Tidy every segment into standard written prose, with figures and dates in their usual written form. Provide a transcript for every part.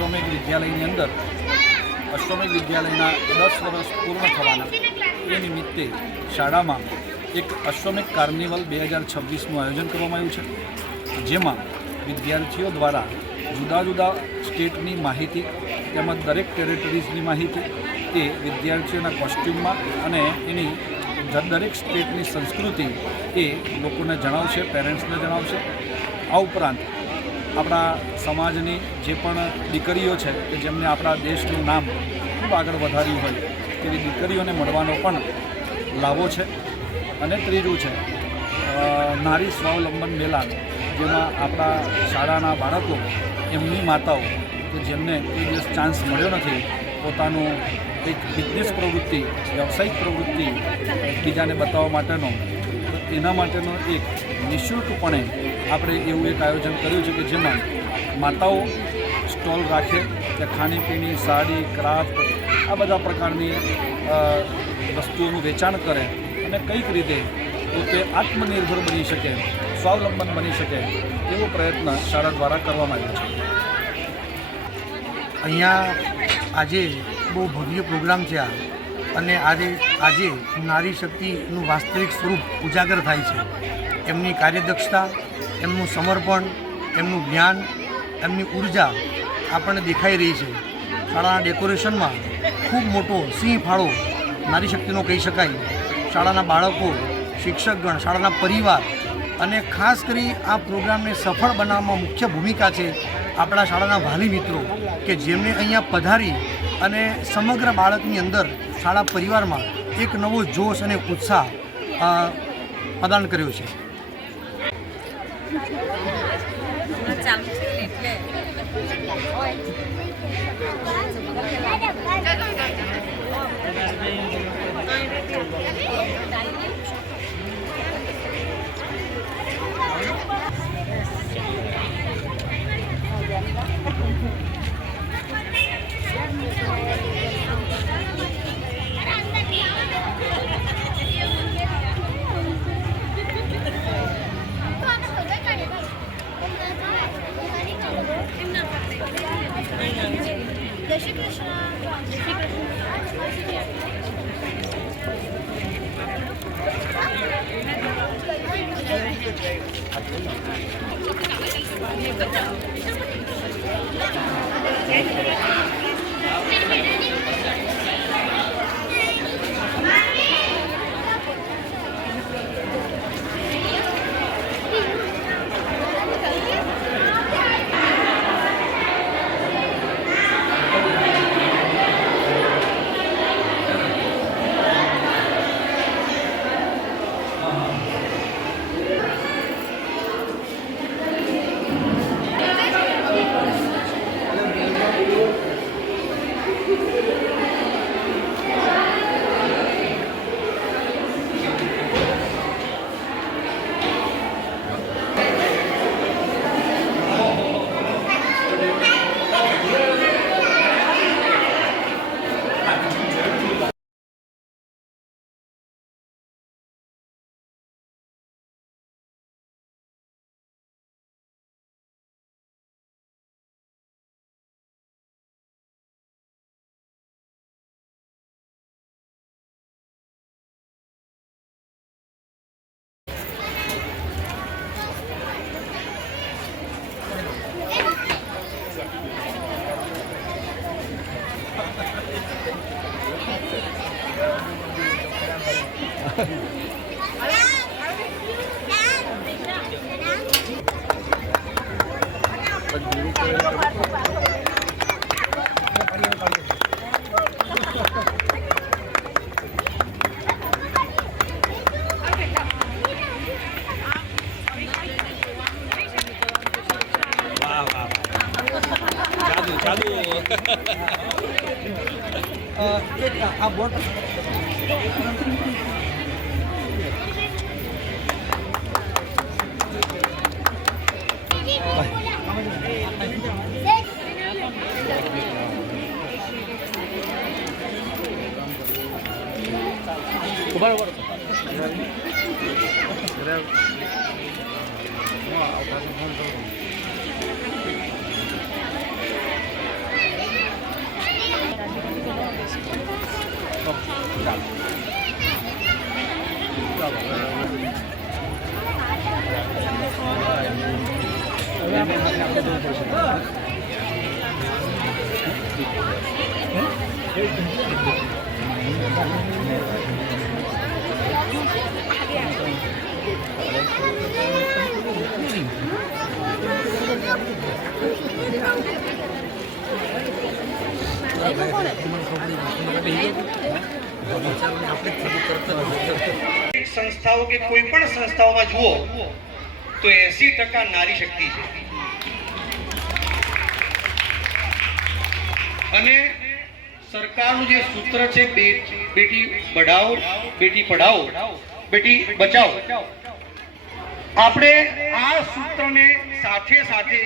અશ્વમેઘ વિદ્યાલયની અંદર અશ્વમેઘ વિદ્યાલયના 10 વર્ષ પૂર્ણ થવાના એ નિમિત્તે શાળામાં એક અશ્વમેઘ કાર્નિવલ 2026નું આયોજન કરવામાં આવ્યું છે, જેમાં વિદ્યાર્થીઓ દ્વારા જુદા જુદા સ્ટેટની માહિતી તેમજ દરેક ટેરેટરીઝની માહિતી એ વિદ્યાર્થીઓના કોસ્ટ્યુમમાં અને એની દરેક સ્ટેટની સંસ્કૃતિ એ લોકોને જણાવશે, પેરેન્ટ્સને જણાવશે. આ ઉપરાંત આપણા સમાજની જે પણ દીકરીઓ છે કે જેમને આપણા દેશનું નામ ખૂબ આગળ વધાર્યું હોય તેવી દીકરીઓને મળવાનો પણ લાભો છે. અને ત્રીજું છે નારી સ્વાવલંબન મેળા, જેમાં આપણા શાળાના બાળકો એમની માતાઓ કે જેમને કોઈ દિવસ ચાન્સ મળ્યો નથી પોતાનું એક બિઝનેસ પ્રવૃત્તિ, વ્યવસાયિક પ્રવૃત્તિ એકબીજાને બતાવવા માટેનો, એના માટેનો એક નિઃશુલ્કપણે આપણે એવું એક આયોજન કર્યું છે કે જેમાં માતાઓ સ્ટોલ રાખે, ત્યાં ખાણીપીણી, સાડી, ક્રાફ્ટ આ બધા પ્રકારની વસ્તુઓનું વેચાણ કરે અને કઈક રીતે પોતે આત્મનિર્ભર બની શકે, સ્વાવલંબન બની શકે એવો પ્રયત્ન શાળા દ્વારા કરવામાં આવ્યો છે. અહીંયા આજે બહુ ભવ્ય પ્રોગ્રામ છે અને આજે નારી શક્તિનું વાસ્તવિક સ્વરૂપ ઉજાગર થાય છે. એમની કાર્યદક્ષતા, એમનું સમર્પણ, એમનું જ્ઞાન, એમની ઉર્જા આપણને દેખાઈ રહી છે. શાળાના ડેકોરેશનમાં ખૂબ મોટો સિંહ ફાળો નારી શક્તિનો કહી શકાય. શાળાના બાળકો, શિક્ષકગણ, શાળાના પરિવાર અને ખાસ કરી આ પ્રોગ્રામને સફળ બનાવવામાં મુખ્ય ભૂમિકા છે આપણા શાળાના વાલી મિત્રો કે જેમણે અહીંયા પધારી અને સમગ્ર બાળકની અંદર શાળા પરિવારમાં એક નવો જોશ અને ઉત્સાહ પ્રદાન કર્યો છે. આ બોટ બરાબર સંસ્થાઓ કે કોઈ પણ સંસ્થાઓમાં જુઓ તો 80% નારી શક્તિ છે અને સરકારનું જે સૂત્ર છે બેટી બઢાઓ બેટી પઢાઓ બેટી બચાવો, આપણે આ સૂત્રને સાથે સાથે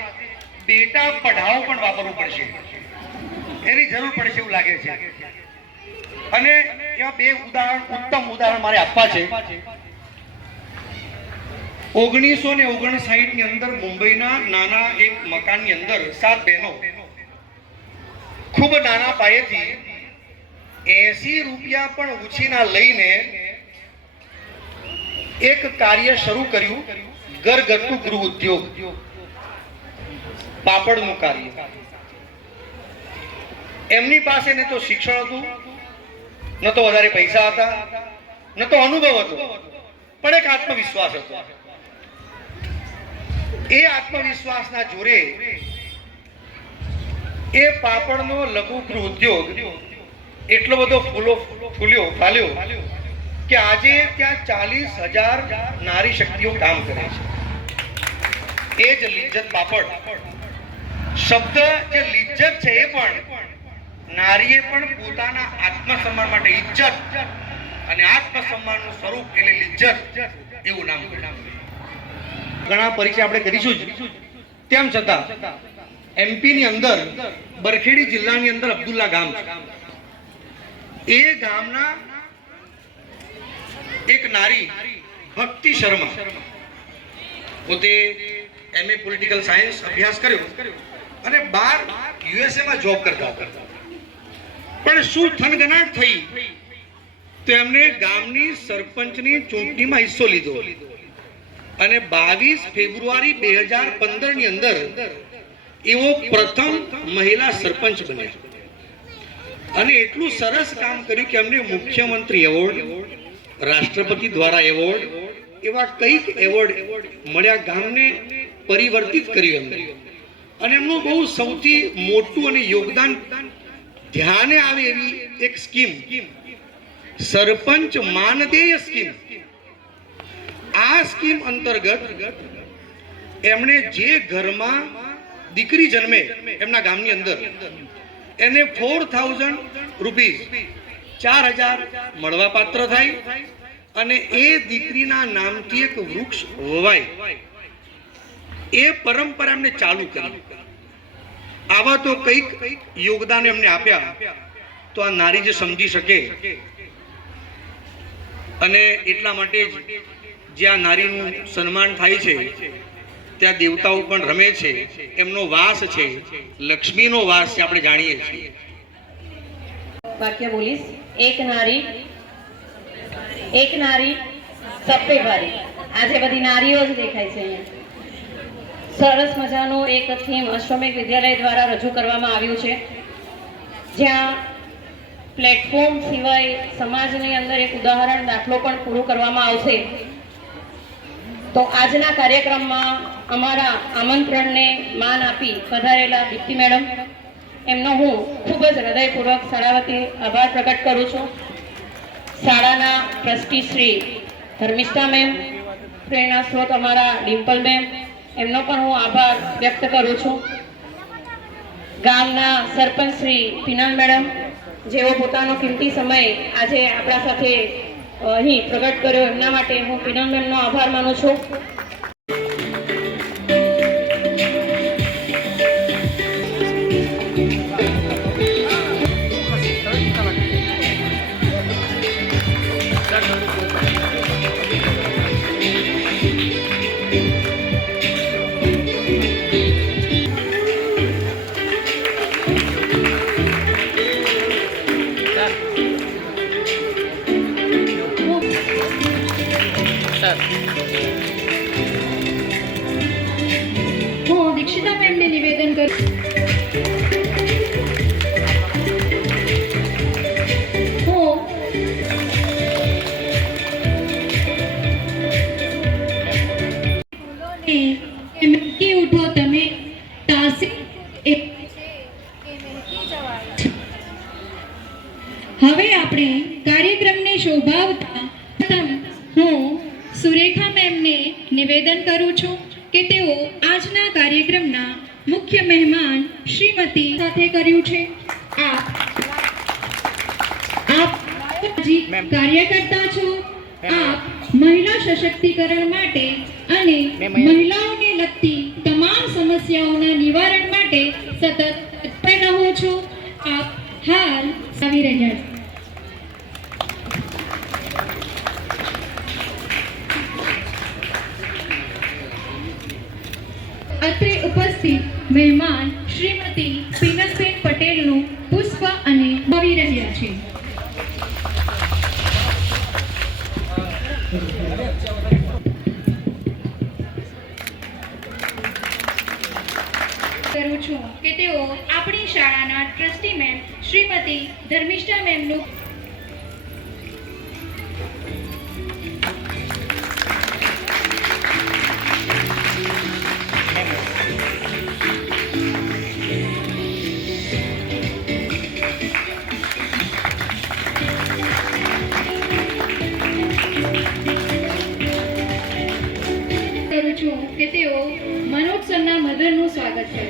બેટા પઢાઓ પણ વાપરવું પડશે, એની જરૂર પડશે એવું લાગે છે. અને એવા બે ઉત્તમ ઉદાહરણ મારે આપવા છે. 1959 ની અંદર મુંબઈના નાના એક મકાનની અંદર 7 બહેનો ખૂબ નાના પાયેથી 80 રૂપિયા પણ ઉછીના લઈને એક કાર્ય શરૂ કર્યું, ઘરગથ્થુ ગૃહ ઉદ્યોગ, પાપડનું કાર્ય. એમની પાસે ન તો શિક્ષણ હતું, ન તો વધારે પૈસા હતા, ન તો અનુભવ હતો, પણ એક આત્મવિશ્વાસ હતો. એ આત્મવિશ્વાસના જોરે એ પાપડનો લઘુ ગૃહ ઉદ્યોગ એટલો બધો ફાલ્યો કે આજે ત્યાં 40,000 નારી શક્તિઓ કામ કરે છે. એ જ લિજ્જત પાપડ શબ્દ જે લિજ્જત છે એ પણ નારીએ પણ પોતાના આત્મસન્માન માટે ઇજ્જત અને આત્મસન્માનનું સ્વરૂપ એટલે લિજ્જત એવું નામ કર્યું. ઘણા પરિચય આપણે કરીશું જ. તેમ છતાં એમપી ની અંદર બરખેડી જિલ્લાની અંદર અબ્દુલ્લા ગામ છે. એ ગામના એક નારી ભક્તિ શર્મા પોતે MA પોલિટિકલ સાયન્સ અભ્યાસ કર્યો અને 12 USA માં જોબ કરતા હતા. પણ શું થનગનાટ થઈ તો એમને ગામની સરપંચની ચૂંટણીમાં હિસ્સો લીધો અને 22 ફેબ્રુઆરી 2015 ની અંદર એવો પ્રથમ મહિલા સરપંચ બન્યા અને એટલું સરસ કામ કર્યું કે એમને મુખ્યમંત્રી એવોર્ડ, રાષ્ટ્રપતિ દ્વારા એવોર્ડ, એવા કઈક એવોર્ડ મળ્યા. ગામને પરિવર્તિત કર્યું એમને. અને એમનું બહુ સૌથી મોટું અને યોગદાન ધ્યાને આવે એવી એક સ્કીમ, સરપંચ માનદેય સ્કીમ. આ સ્કીમ અંતર્ગત એમણે જે ઘરમાં દીકરી જન્મે એમના ગામની અંદર એને 4,000 રૂપીસ 4,000 મળવા પાત્ર થાય અને એ દીકરીના નામથી એક વૃક્ષ વવાય. એ પરંપરા એમને ચાલુ કરી. આવા તો કઈક યોગદાન એમને આપ્યા તો આ નારી જે સમજી શકે. અને એટલા માટે જ જ્યાં નારીનું સન્માન થાય છે ત્યાં દેવતાઓ પણ રમે છે, એમનો વાસ છે, લક્ષ્મીનો વાસ છે, આપણે જાણીએ છીએ. વાક્ય બોલીશ. એક નારી સબ પે ભારી. આજે બધી નારીઓ જ દેખાય છે અહીંયા. સરસ મજાનું એક થીમ અશ્વમેઘ વિદ્યાલય દ્વારા રજૂ કરવામાં આવ્યું છે, જ્યાં પ્લેટફોર્મ સિવાય સમાજની અંદર એક ઉદાહરણ દાખલો પણ પૂરું કરવામાં આવશે. તો આજના કાર્યક્રમમાં અમારા આમંત્રણને માન આપી પધારેલા દીપ્તિ મેડમ, એમનો હું ખૂબ જ હૃદયપૂર્વક શાળા વતી આભાર પ્રકટ કરું છું. શાળાના ટ્રસ્ટી શ્રી ધર્મિષ્ઠા મેમ, પ્રેરણા સ્ત્રોત અમારા ડિમ્પલ મેમ, એમનો પણ હું આભાર વ્યક્ત કરું છું. ગામના સરપંચ શ્રી પીનલ મેડમ, જેઓ પોતાનો કિંમતી સમય આજે આપણા સાથે અહીં પ્રગટ કર્યો, એમના માટે હું પીનલ મેમનો આભાર માનું છું. હવે આપણે કાર્યક્રમને શોભાવતા પ્રથમ હું સુરેખા મેમને નિવેદન કરું છું કે તેઓ આજના કાર્યક્રમના મુખ્ય મહેમાન શ્રીમતી સાથે કર્યું છે. આપ કાર્યકર્તા છો. આપ મહિલા સશક્તિકરણ માટે અને મહિલાઓને લગતી તમામ સમસ્યાઓના નિવારણ માટે સતત તત્પર રહો છો. આપ હાલ આવી રહ્યા છો. અત્રે ઉપસ્થિત મહેમાન શ્રીમતી પીનલબેન પટેલનું પુષ્પ અને આવી રહ્યા છે. કરું છું કે તેઓ આપણી શાળાના ટ્રસ્ટી મેમ શ્રીમતી ધર્મિષ્ઠા મેમનું કરું છું કે તેઓ મનોજ સરના મધરનું સ્વાગત કરે.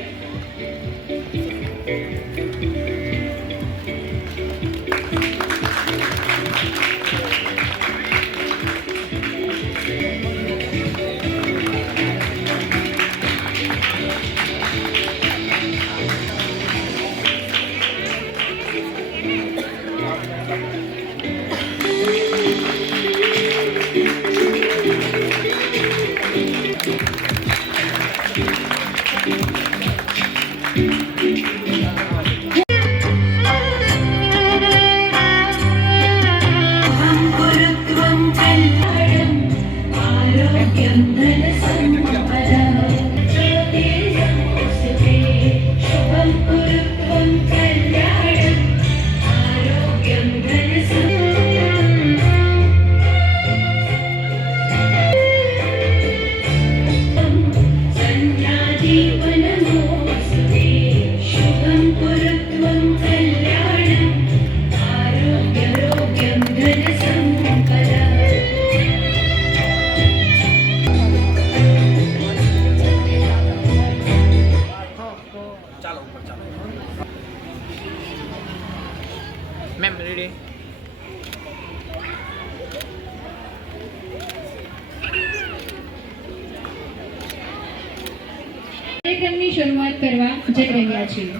કાર્યક્રમની શરૂઆત કરવા જઈ રહ્યા છીએ.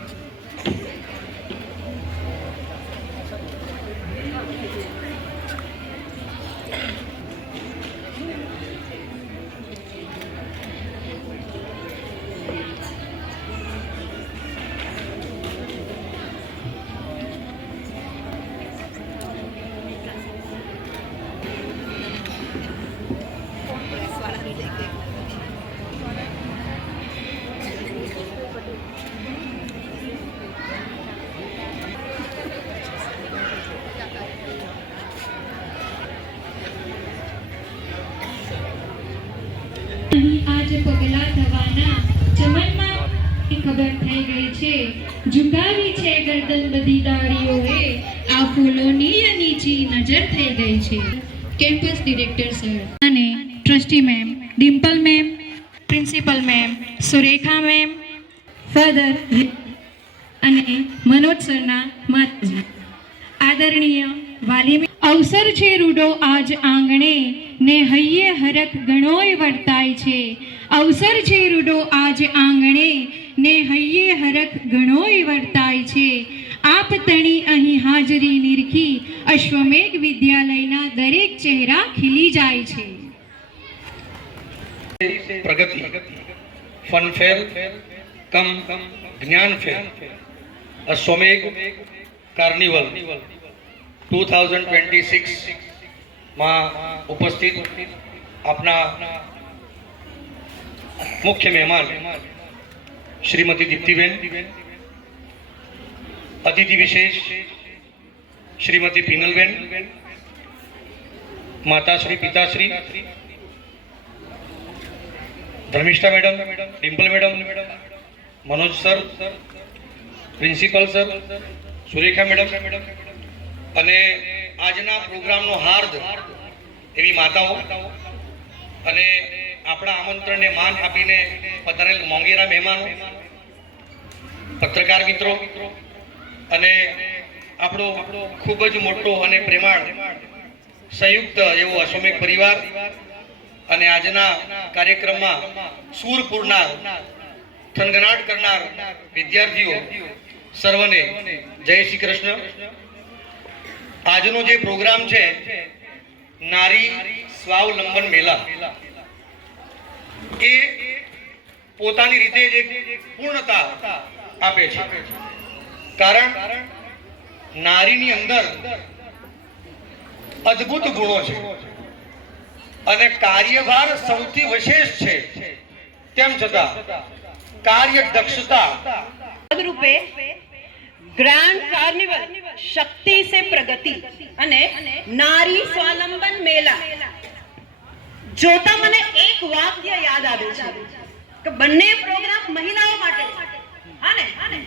આજે પગલા થવાના ચમનમાં ખબર થઈ ગઈ છે. ઝુકાવી છે ગરદન બધી ડાળીઓએ, આ ફૂલોની નીચી નજર થઈ ગઈ છે. કેમ્પસ ડિરેક્ટર સર અને trustee ma'am Dimple ma'am, principal ma'am Surekha ma'am, father અને મનોજ સરના માતાજી, આદરણીય વાલી અવસર છે રૂડો આજ આંગણે ને હૈયે હરખ ગણોય વર્તાય છે. અવસર છે રૂડો આજ આંગણે ને હૈયે હરખ ગણોય વર્તાય છે. આપ તણી અહીં હાજરી નિરખી અશ્વમેઘ વિદ્યાલયના દરેક ચહેરા ખીલી જાય છે. પ્રગતિ ફન ફેર કમ જ્ઞાન ફેર અશ્વમેઘ કાર્નિવલ 2026 માં ઉપસ્થિત આપના મુખ્ય મહેમાન શ્રીમતી દીપ્તિબેન, અતિથિ વિશેષ શ્રીમતી પીનલબેન, માતાશ્રી પિતાશ્રી Dharmishtha madam, Dimple madam, Manoj sir, principal sir, Surekha madam અને આજના પ્રોગ્રામનો હાર્દ એવી માતાઓ અને આપણા આમંત્રણને માન આપીને પધારેલ મોંઘેરા મહેમાનો, પત્રકાર મિત્રો અને આપણો ખૂબ જ મોટો અને પ્રેમાળ સંયુક્ત એવો અશ્વમેઘ પરિવાર અને આજના કાર્યક્રમમાં સૂર પૂરનાર, થનગનાટ કરનાર વિદ્યાર્થીઓ સર્વને જય શ્રી કૃષ્ણ. આજનો જે પ્રોગ્રામ છે નારી સ્વાવલંબન મેળા, એ પોતાની રીતે જ એક પૂર્ણતા આપે છે. કારણ નારીની અંદર અદ્ભુત ગુણો છે અને કાર્યભાર સૌથી વિશેષ છે, તેમ છતાં કાર્ય દક્ષતા રૂપે ગ્રાન્ડ કાર્નિવલ શક્તિ સે પ્રગતિ અને નારી સ્વાવલંબન મેલા જોતા મને એક વાક્ય યાદ આવે છે કે બંને પ્રોગ્રામ મહિલાઓ માટે છે. હા ને?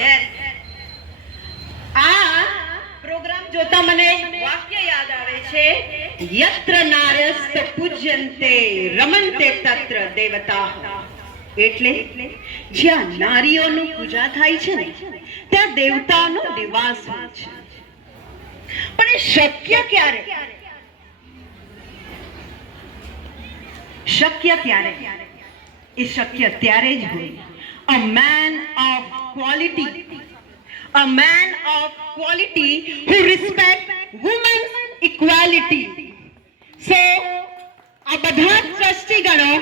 યસ. આ પ્રોગ્રામ જોતા મને વાક્ય યાદ આવે છે, યત્ર નાર્યસ્ત પૂજ્યન્તે રમન્તે તત્ર દેવતાઃ. એટલે જ્યાં નારીઓનું પૂજા થાય છે ને ત્યાં દેવતાનો નિવાસ હોય છે. પણ એ શક્ય ક્યારે? શક્ય ક્યારે? એ શક્ય ત્યારે જ હોય a man of quality who respect women's equality. So આ બધા ટ્રસ્ટીગણો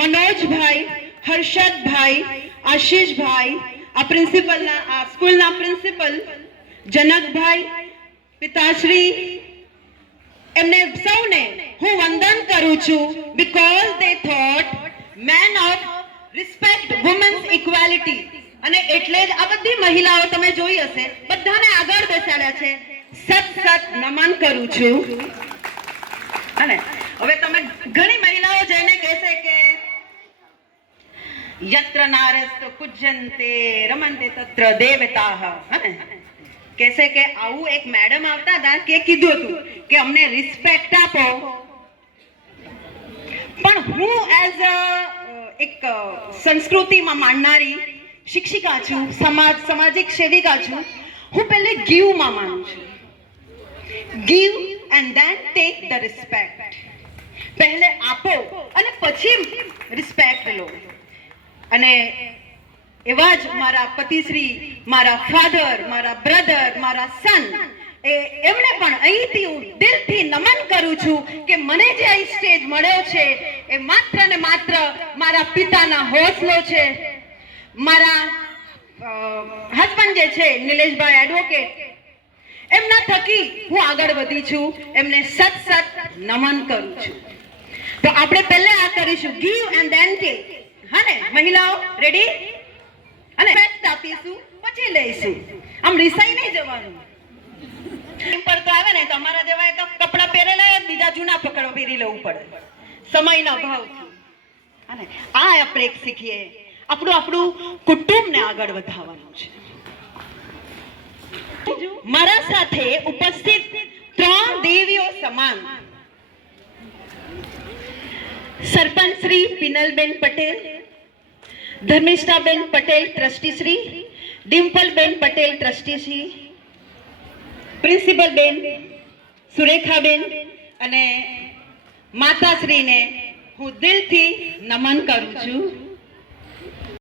મનોજભાઈ, હર્ષદભાઈ, આશીષભાઈ, આ પ્રિન્સિપલના, આ સ્કૂલના પ્રિન્સિપલ જનકભાઈ, પિતાશ્રી, એમને સૌને હું વંદન કરું છું because they thought man of respect women's equality. અને એટલે જ આ બધી મહિલાઓ તમે જોઈ હશે બધાને આગળ બેસાડ્યા છે. સત નમન કરું છું. અને હવે તમે ઘણી મહિલાઓ જઈને કહેશે કે યત્ર નારસ્ત પૂજ્યન્તે રમન્તે તત્ર દેવતાઃ. હને કહેશે કે આવું એક મેડમ આવતા હતા કે કીધું હતું કે અમને રિસ્પેક્ટ આપો. પણ હું એઝ એક સંસ્કૃતિમાં માનનારી શિક્ષિકા છું, સામાજિક સેવિકા છું, હું પહેલે ગીવમાં માનું છું. Give and then take the respect. પહેલે આપો અને પછી રિસ્પેક્ટ લો. અને એવા જ મારા પતિશ્રી, મારા ફાધર, મારા બ્રધર, મારા સન, એમને પણ અહીંથી હું દિલથી નમન કરું છું કે મને જે અહીં સ્ટેજ મળ્યો છે એ માત્ર ને માત્ર મારા પિતાના હોસલો છે. મારા હસબન્ડ જે છે નિલેશભાઈ એડવોકેટ, એમના થકી હું આગળ વધી છું. એમને સત નમન કરું છું. તો આપણે પહેલા આ કરીશું, ગીવ એન્ડ ધેન ટેક. હા ને મહિલાઓ? રેડી? અને ફેક્ટ આપીશું, પછી લઈશું. આમ રિસાઈ નહીં જવાનું. પર તો આવે ને તો અમારા જેવાય તો કપડાં પહેરેલા બીજા જૂના પકડો પહેરી લેવું પડે સમયના અભાવથી. અને આ આપણે એક શીખીએ, આપણું કુટુંબને આગળ વધારવાનું છે. મારા સાથે ઉપસ્થિત 3 દેવીઓ સમાન સરપંચ શ્રી પિનલબેન પટેલ, ધર્મિષ્ઠાબેન પટેલ ટ્રસ્ટીશ્રી, ડિમ્પલબેન પટેલ ટ્રસ્ટીશ્રી, પ્રિન્સિપલ બેન સુરેખાબેન અને માતાશ્રીને હું દિલથી નમન કરું છું.